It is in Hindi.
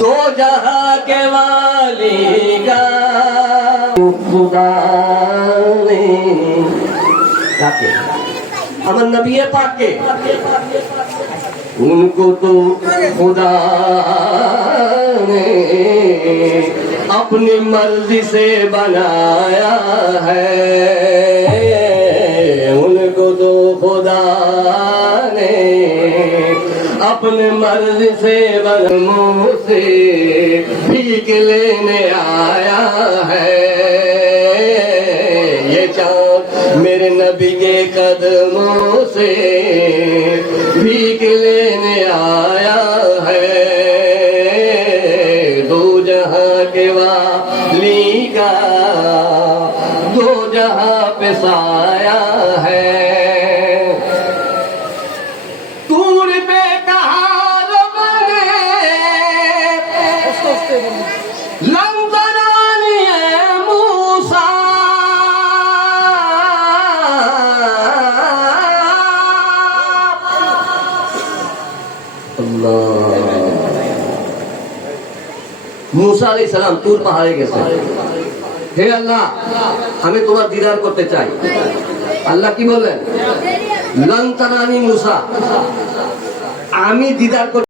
दो जहां के वाली का खुदा ने जाके अमर नबी पाक के उनको तो खुदा ने अपनी मर्जी से बनाया है, उनको तो खुदा ने अपने मर्जी से मुँह से भीख लेने आया है। ये चाँद मेरे नबी के कदमों से भीख लेने आया है। दो जहां के वाली का दो जहां पे साया है। दूर पे लंदरानी मूसा मूसा अलैहिस सालाम तूर পাহাড়ে গেছে। হে আল্লাহ, আমি তোমার দিদার করতে চাই। আল্লাহ কি বললেন? লন তারানি মুসা, আমি দিদার